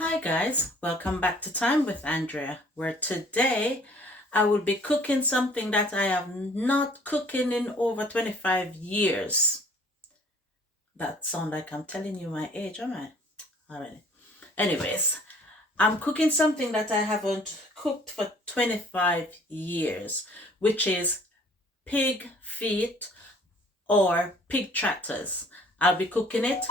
Hi guys, welcome back to Time with Andrea, where today I will be cooking something that I have not cooking in over 25 years. That sounds like I'm telling you my age, am I? Alright. Anyways, I'm cooking something that I haven't cooked for 25 years, which is pig feet or pig trotters. I'll be cooking it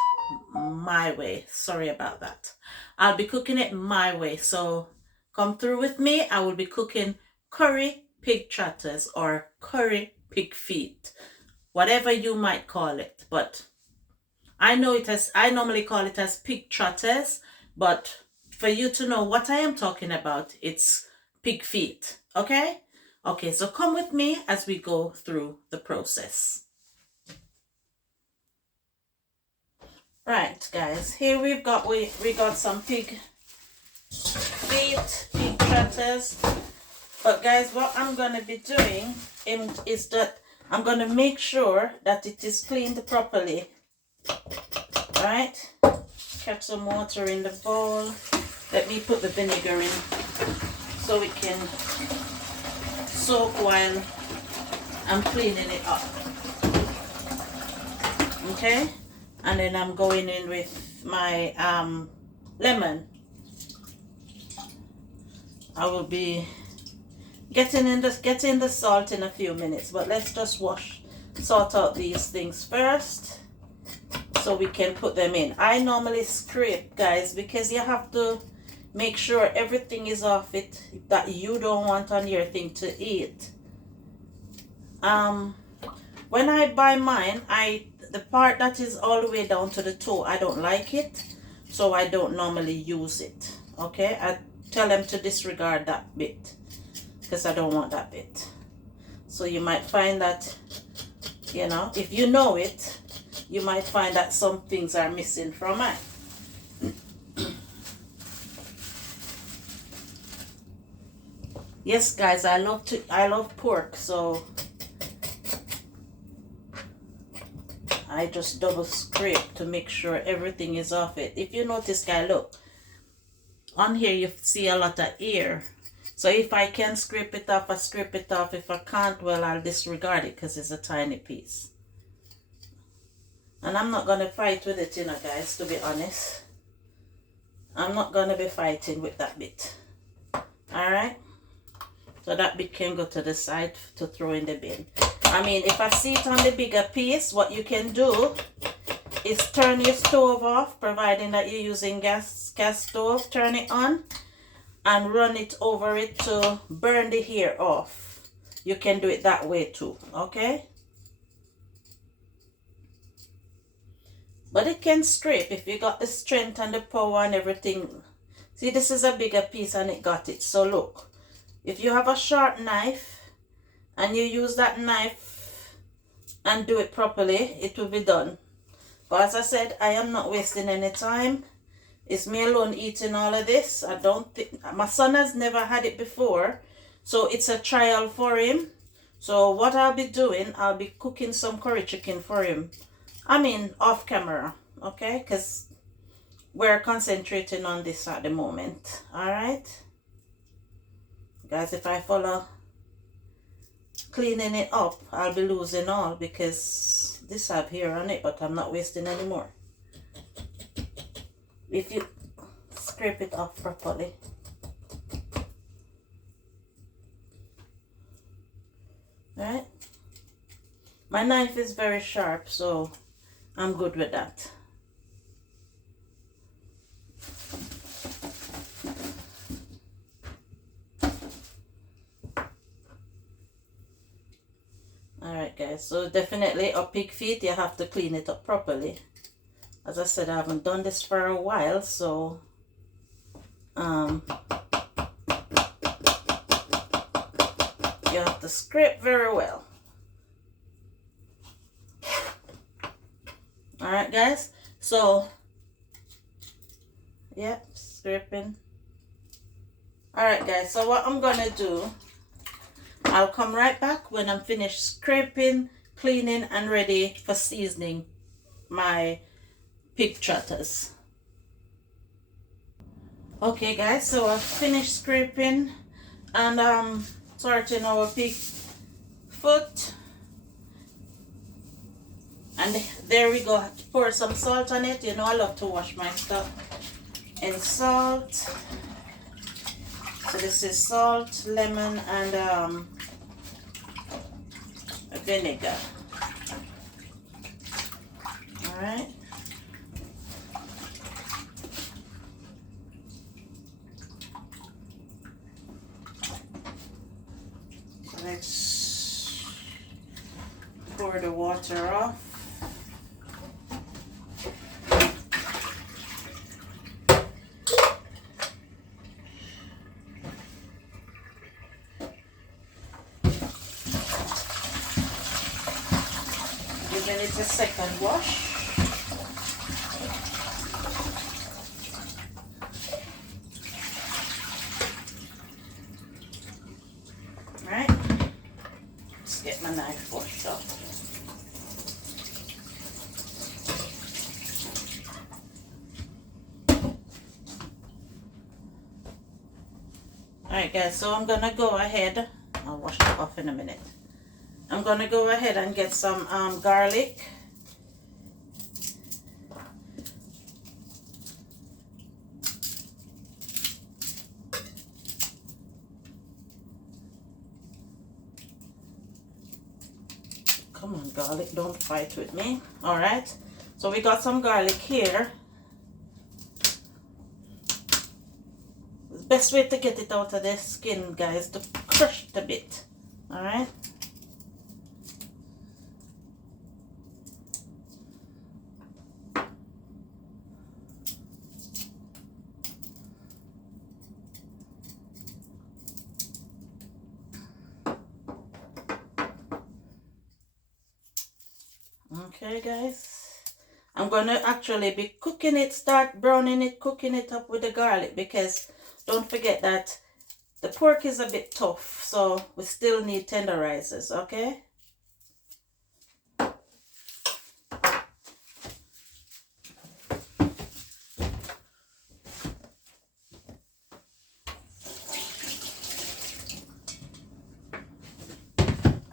my way. Sorry about that. I'll be cooking it my way. So come through with me. I will be cooking curry pig trotters or curry pig feet, whatever you might call it. But I normally call it as pig trotters, but for you to know what I am talking about, it's pig feet. Okay? Okay, so come with me as we go through the process. Right, guys, here we got some pig feet, pig trotters. But guys, what I'm gonna be doing is that I'm gonna make sure that it is cleaned properly. Right? Catch some water in the bowl. Let me put the vinegar in so it can soak while I'm cleaning it up. Okay? And then I'm going in with my lemon. I will be getting the salt in a few minutes, but let's just sort out these things first so we can put them in. I normally scrape, guys, because you have to make sure everything is off it that you don't want on your thing to eat. When I buy mine, the part that is all the way down to the toe, I don't like it, so I don't normally use it. Okay, I tell them to disregard that bit because I don't want that bit. So you might find that, you know, if you know it, you might find that some things are missing from mine. Yes, guys, I love pork, so I just double scrape to make sure everything is off it. If you notice, guys, look, on here you see a lot of air. So if I can scrape it off, I scrape it off. If I can't, well, I'll disregard it because it's a tiny piece. And I'm not going to fight with it, you know, guys, to be honest. I'm not going to be fighting with that bit. Alright? So that bit can go to the side to throw in the bin. I mean, if I see it on the bigger piece, what you can do is turn your stove off, providing that you're using gas stove. Turn it on and run it over it to burn the hair off. You can do it that way too, okay? But it can scrape if you got the strength and the power and everything. See, this is a bigger piece and it got it. So look, if you have a sharp knife and you use that knife and do it properly, it will be done. But as I said, I am not wasting any time. It's me alone eating all of this. I don't think my son has never had it before, so it's a trial for him. So what I'll be doing, I'll be cooking some curry chicken for him. I mean, off camera, okay? Because we're concentrating on this at the moment. All right, guys. If I follow cleaning it up, I'll be losing all because this have hair on it, but I'm not wasting any more. If you scrape it off properly. Right? My knife is very sharp, so I'm good with that. Alright, guys, so definitely a pig feet, you have to clean it up properly. As I said, I haven't done this for a while, so you have to scrape very well. Alright, guys, so yeah, scraping. Alright, guys, so what I'm gonna do, I'll come right back when I'm finished scraping, cleaning, and ready for seasoning my pig trotters. Okay guys, so I finished scraping and sorting our pig foot, and there we go. Pour some salt on it. You know I love to wash my stuff in salt. So this is salt, lemon, and vinegar. All right. So let's pour the water off. Giving it a second wash. Right, let's get my knife washed off. Alright guys, so I'm gonna go ahead, I'll wash it off in a minute. I'm gonna go ahead and get some garlic. Come on garlic, don't fight with me. Alright, so we got some garlic here. The best way to get it out of the skin, guys, to crush it a bit. Alright. Okay guys, I'm gonna actually be cooking it, start browning it, cooking it up with the garlic, because don't forget that the pork is a bit tough, so we still need tenderizers, okay?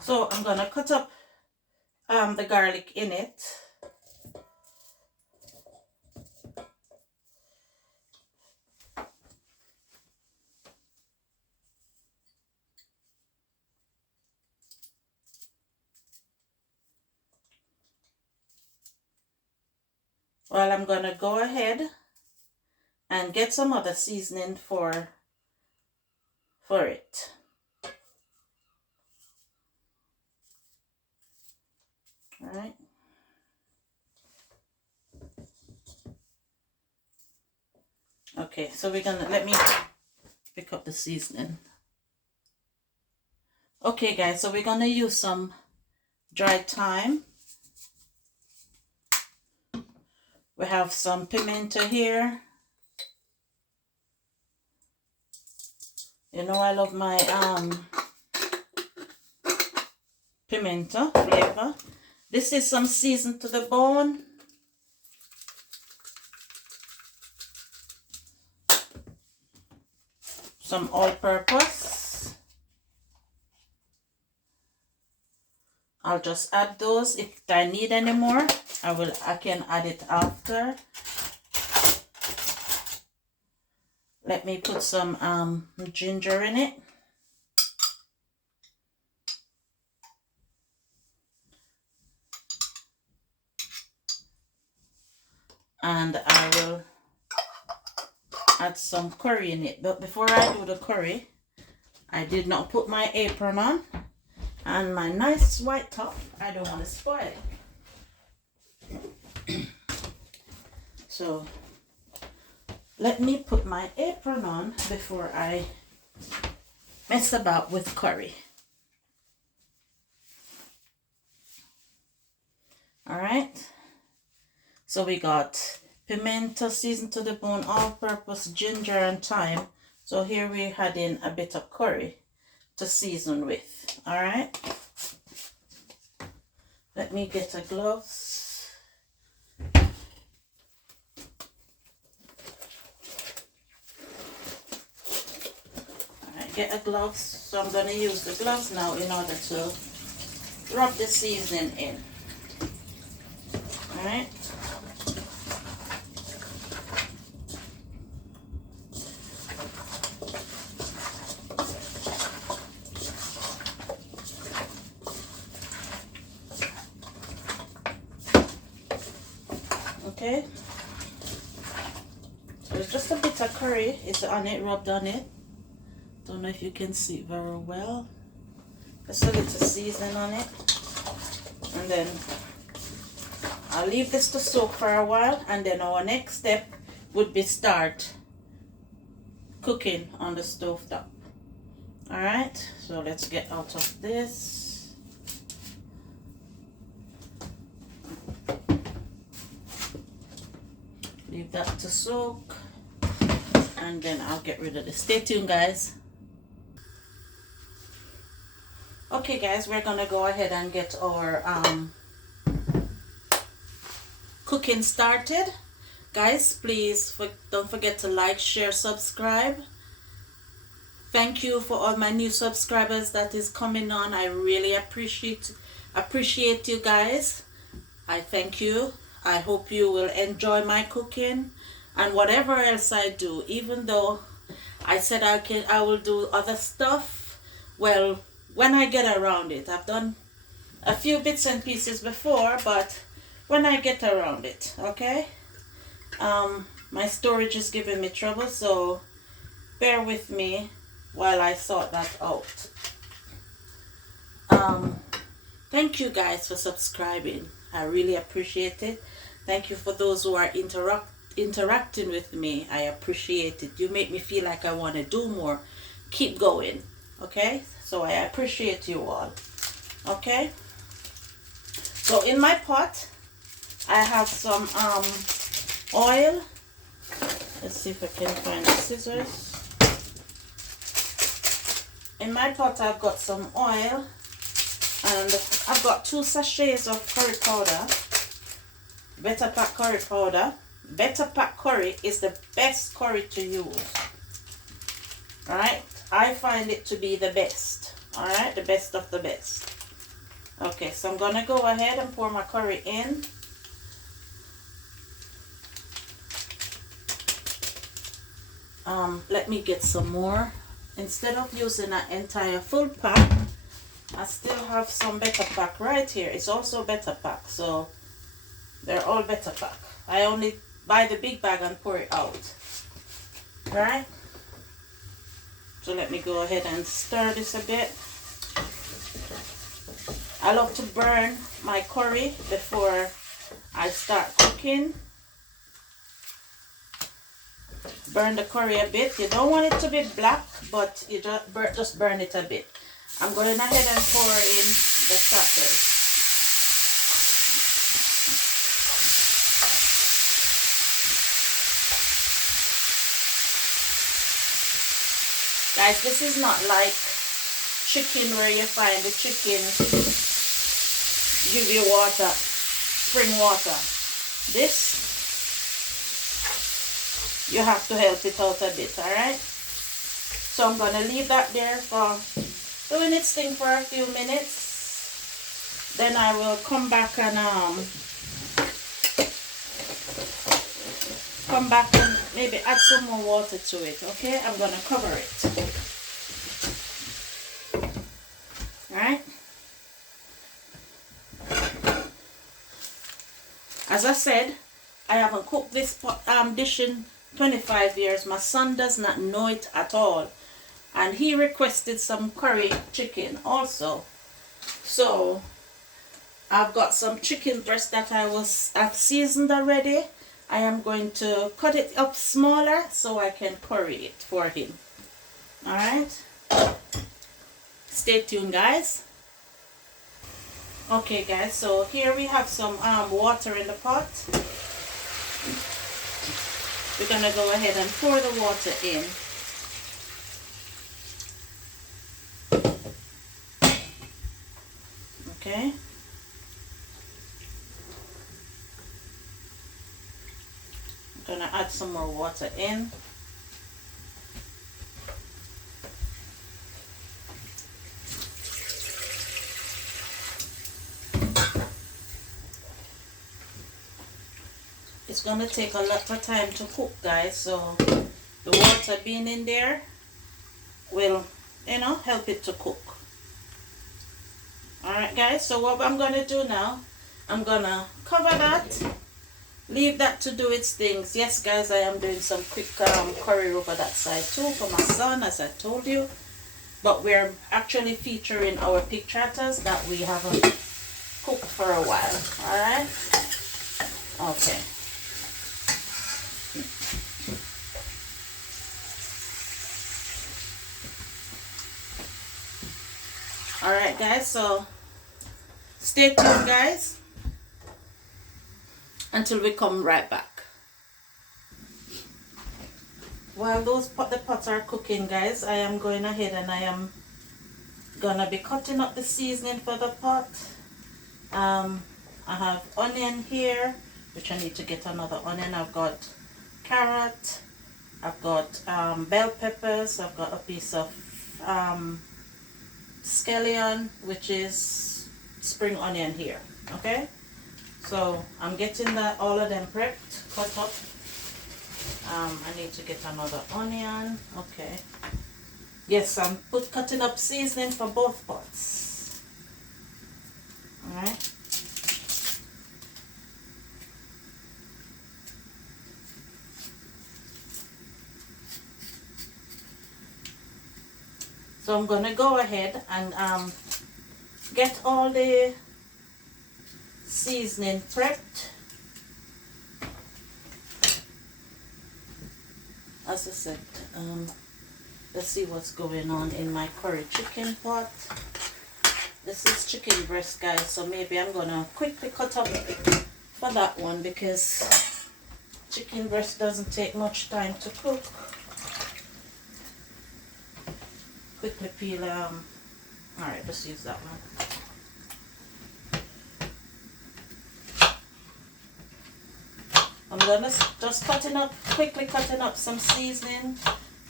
So I'm gonna cut up the garlic in it. Well, I'm gonna go ahead and get some other seasoning for it. All right. Okay, so we're gonna, let me pick up the seasoning. Okay guys, so we're gonna use some dried thyme. We have some pimento here. You know I love my pimento flavor. This is some seasoned to the bone. Some all-purpose. I'll just add those. If I need any more, I can add it after. Let me put some ginger in it. And I will add some curry in it. But before I do the curry, I did not put my apron on and my nice white top. I don't want to spoil it. So let me put my apron on before I mess about with curry. All right. So we got pimento seasoned to the bone, all-purpose, ginger and thyme. So here we had in a bit of curry to season with. All right. Let me get a gloves. get a gloves. So I'm going to use the gloves now in order to rub the seasoning in. Alright. Okay. So it's just a bit of curry. It's on it, rubbed on it. Don't know if you can see it very well. Just a little seasoning on it. And then I'll leave this to soak for a while, and then our next step would be start cooking on the stove top. Alright, so let's get out of this. Leave that to soak, and then I'll get rid of this. Stay tuned, guys. Okay guys, we're gonna go ahead and get our cooking started. Guys, please don't forget to like, share, subscribe. Thank you for all my new subscribers that is coming on. I really appreciate you guys. I thank you. I hope you will enjoy my cooking and whatever else I do. Even though I said I will do other stuff, well, when I get around it. I've done a few bits and pieces before, but when I get around it, okay? My storage is giving me trouble, so bear with me while I sort that out. Thank you guys for subscribing. I really appreciate it. Thank you for those who are interacting with me. I appreciate it. You make me feel like I want to do more. Keep going, okay? So I appreciate you all. Okay, so in my pot I have some oil. Let's see if I can find the scissors. In my pot I've got some oil, and I've got 2 sachets of curry powder, Better Pack curry powder. Better Pack curry is the best curry to use. Alright, I find it to be the best. Alright, the best of the best. Okay, so I'm gonna go ahead and pour my curry in. Let me get some more. Instead of using an entire full pack, I still have some Better Pack right here. It's also Better Pack, so they're all Better Pack. I only buy the big bag and pour it out. Alright? So let me go ahead and stir this a bit. I love to burn my curry before I start cooking. Burn the curry a bit. You don't want it to be black, but you just burn it a bit. I'm going ahead and pour in the trotters. Guys, this is not like chicken where you find the chicken give you water, spring water. This, you have to help it out a bit, alright? So I'm going to leave that there for doing its thing for a few minutes. Then I will come back and maybe add some more water to it. Okay, I'm gonna cover it. Alright, as I said, I haven't cooked this dish in 25 years. My son does not know it at all, and he requested some curry chicken also. So I've got some chicken breast that I've seasoned already. I am going to cut it up smaller so I can curry it for him. Alright, stay tuned, guys. Okay guys, so here we have some water in the pot. We're gonna go ahead and pour the water in. Okay, I'm gonna add some more water in. gonna take a lot of time to cook, guys, so the water being in there will, you know, help it to cook. Alright guys, so what I'm gonna do now, I'm gonna cover that, leave that to do its things. Yes guys, I am doing some quick curry over that side too for my son, as I told you. But we're actually featuring our pig trotters that we haven't cooked for a while. Alright? Okay. Alright guys, so stay tuned guys until we come right back. While the pots are cooking guys, I am going ahead and I am gonna be cutting up the seasoning for the pot. I have onion here, which I need to get another onion. I've got carrot, I've got bell peppers, I've got a piece of scallion, which is spring onion here. Okay, so I'm getting that, all of them prepped, cut up. I need to get another onion. Okay, yes, I'm cutting up seasoning for both pots. All right. So I'm gonna go ahead and get all the seasoning prepped. As I said, let's see what's going on in my curry chicken pot. This is chicken breast guys, so maybe I'm gonna quickly cut up for that one because chicken breast doesn't take much time to cook. Quickly peel, alright, let's use that one. I'm gonna just quickly cutting up some seasoning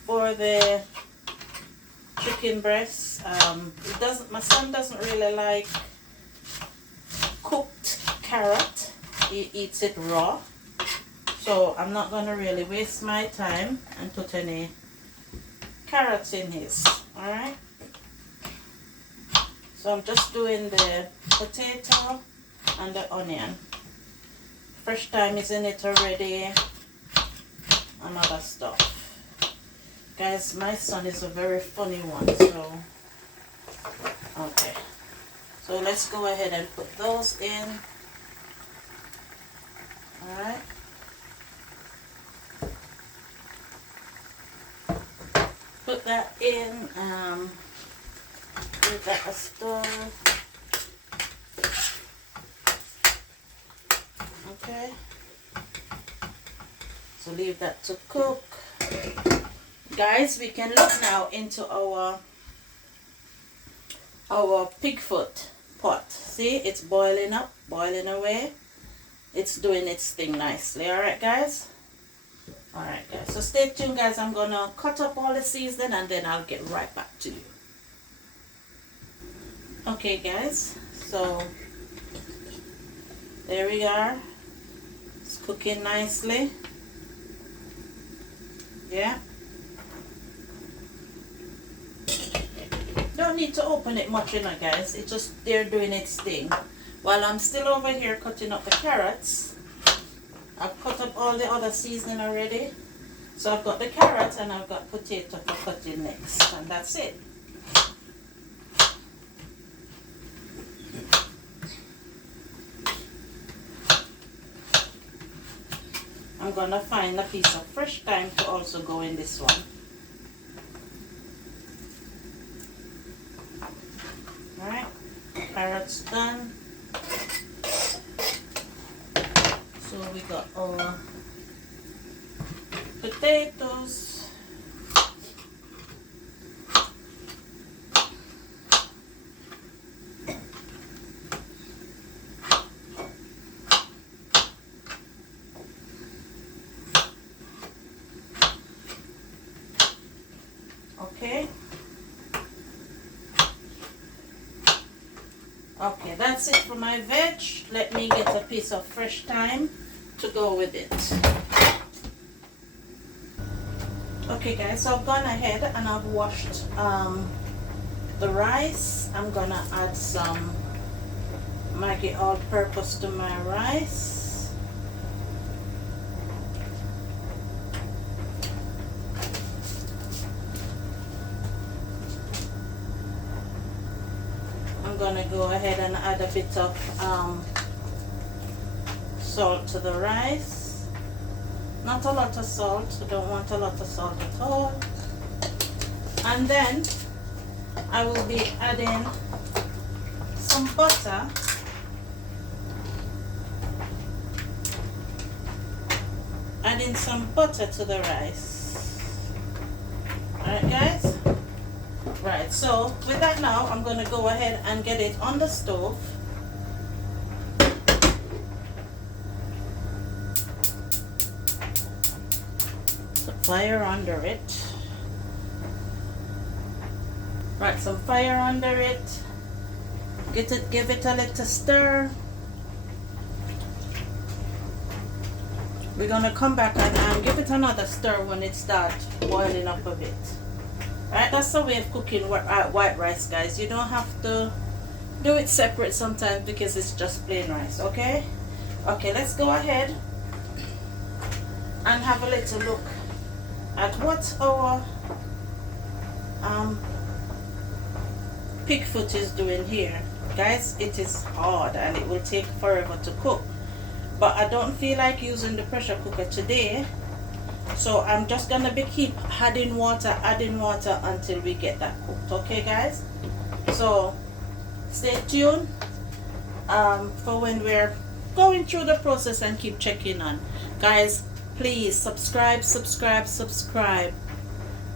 for the chicken breast. My son doesn't really like cooked carrot. He eats it raw. So I'm not gonna really waste my time and put any carrots in his. Alright. So I'm just doing the potato and the onion. Fresh thyme is in it already and other stuff. Guys, my son is a very funny one, so okay. So let's go ahead and put those in. Alright. Put that in, give that a stir. Okay, so leave that to cook. Guys, we can look now into our pig foot pot. See, it's boiling up, boiling away. It's doing its thing nicely. Alright guys? Alright guys, so stay tuned guys. I'm gonna cut up all the seasoning and then I'll get right back to you. Okay guys, so there we are. It's cooking nicely. Yeah. Don't need to open it much, you know guys. It's just they're doing its thing. While I'm still over here cutting up the carrots, I've cut up all the other seasoning already. So I've got the carrot and I've got potato for cutting next. And that's it. I'm gonna find a piece of fresh thyme to also go in this one. Alright, carrots done. So we got our potatoes. Okay. Okay, that's it for my veg. Let me get a piece of fresh thyme to go with it. Okay guys, so I've gone ahead and I've washed the rice. I'm gonna add some Maggi all-purpose to my rice. I'm gonna go ahead and add a bit of salt to the rice. Not a lot of salt, I don't want a lot of salt at all. And then I will be adding some butter. Adding some butter to the rice. Alright guys? Right, so with that now, I'm going to go ahead and get it on the stove. Put fire under it. Right, some fire under it. Give it a little stir. We're gonna come back and give it another stir when it starts boiling up a bit. Right, that's the way of cooking white rice, guys. You don't have to do it separate sometimes because it's just plain rice. Okay, let's go ahead and have a little look at what our pig foot is doing here. Guys, it is hard and it will take forever to cook, but I don't feel like using the pressure cooker today, so I'm just gonna keep adding water until we get that cooked. Okay guys, so stay tuned for when we're going through the process and keep checking on. Guys, please subscribe.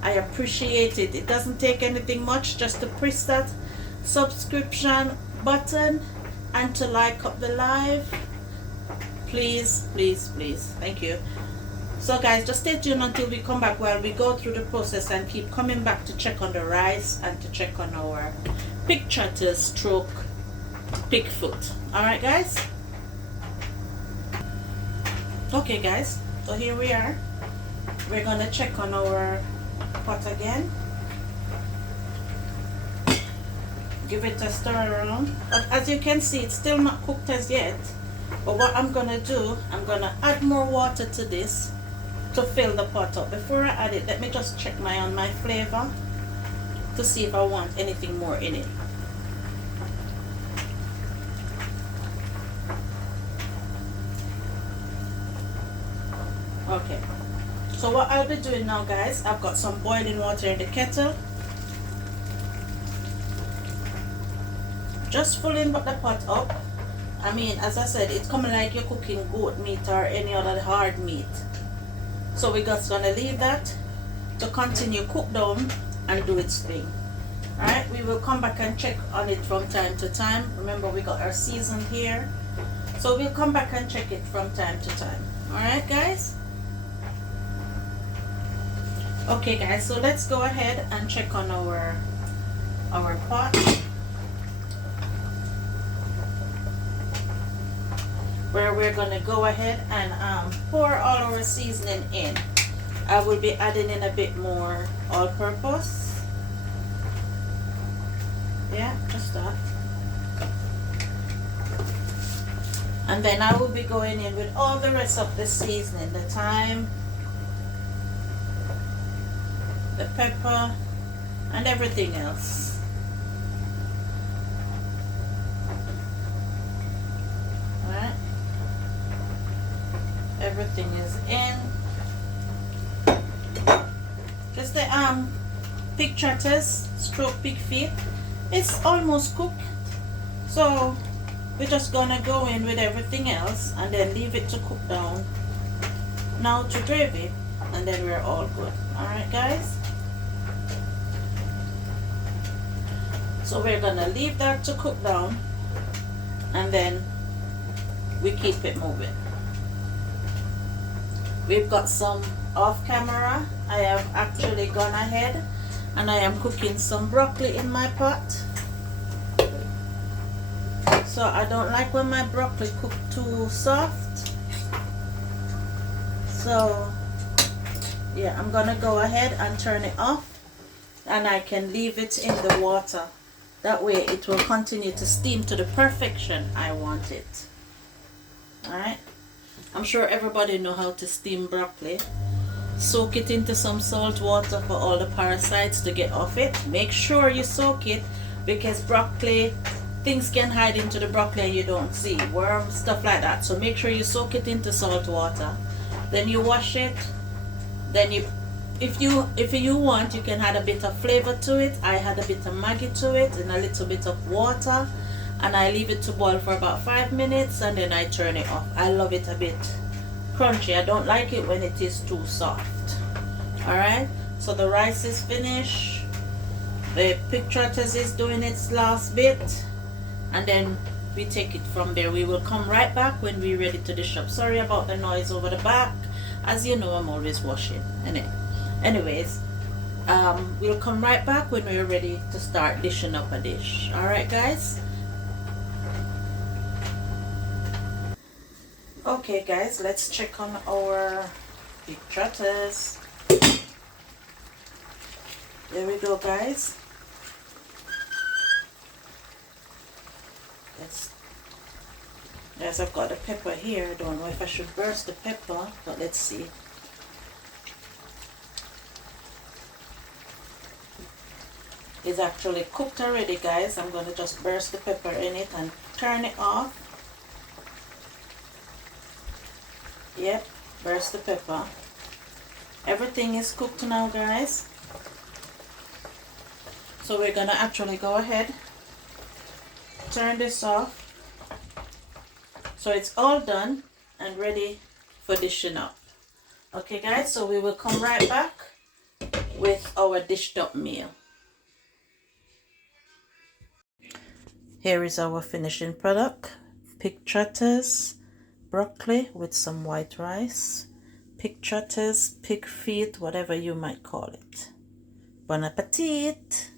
I appreciate it. It doesn't take anything much just to press that subscription button and to like up the live. Please, thank you. So guys, just stay tuned until we come back while we go through the process and keep coming back to check on the rice and to check on our pig trotters stroke pig foot. Alright guys, okay guys, so here we are. We're gonna check on our pot again. Give it a stir around. But as you can see, it's still not cooked as yet. But what I'm gonna do, I'm gonna add more water to this to fill the pot up. Before I add it, let me just check my flavor to see if I want anything more in it. Okay, so what I'll be doing now guys, I've got some boiling water in the kettle. Just filling the pot up. I mean, as I said, it's coming like you're cooking goat meat or any other hard meat. So we're just gonna leave that to continue cook down and do its thing. Alright, we will come back and check on it from time to time. Remember, we got our season here, so we'll come back and check it from time to time. Alright guys, okay guys, so let's go ahead and check on our pot, where we're gonna go ahead and pour all our seasoning in. I will be adding in a bit more all-purpose. Yeah, just that. And then I will be going in with all the rest of the seasoning, the thyme, the pepper, and everything else. Alright, everything is in. Just the pig trotters stroke pig feet, it's almost cooked, so we're just gonna go in with everything else and then leave it to cook down now to gravy, and then we're all good. Alright guys, so we're gonna leave that to cook down and then we keep it moving. We've got some off camera. I have actually gone ahead and I am cooking some broccoli in my pot. So I don't like when my broccoli cook too soft. So yeah, I'm gonna go ahead and turn it off, and I can leave it in the water. That way it will continue to steam to the perfection I want it. Alright, I'm sure everybody know how to steam broccoli. Soak it into some salt water for all the parasites to get off it. Make sure you soak it, because broccoli, things can hide into the broccoli and you don't see, worms, stuff like that. So make sure you soak it into salt water, then you wash it. Then you, if you want, you can add a bit of flavor to it. I add a bit of Maggi to it and a little bit of water, and I leave it to boil for about 5 minutes, and then I turn it off. I love it a bit crunchy. I don't like it when it is too soft. Alright, so the rice is finished. The pig trotters is doing its last bit, and then we take it from there. We will come right back when we're ready to dish up. Sorry about the noise over the back. As you know, I'm always washing. Anyways, we'll come right back when we're ready to start dishing up a dish. Alright guys? Okay guys, let's check on our pig trotters. There we go guys. Guys, I've got the pepper here. I don't know if I should burst the pepper, but let's see. It's actually cooked already guys. I'm going to just burst the pepper in it and turn it off. Yep, burst the pepper. Everything is cooked now guys. So we're going to actually go ahead, turn this off. So it's all done and ready for dishing up. Okay guys, so we will come right back with our dished up meal. Here is our finishing product. Pig trotters, broccoli with some white rice, pig trotters, pig feet, whatever you might call it. Bon appetit!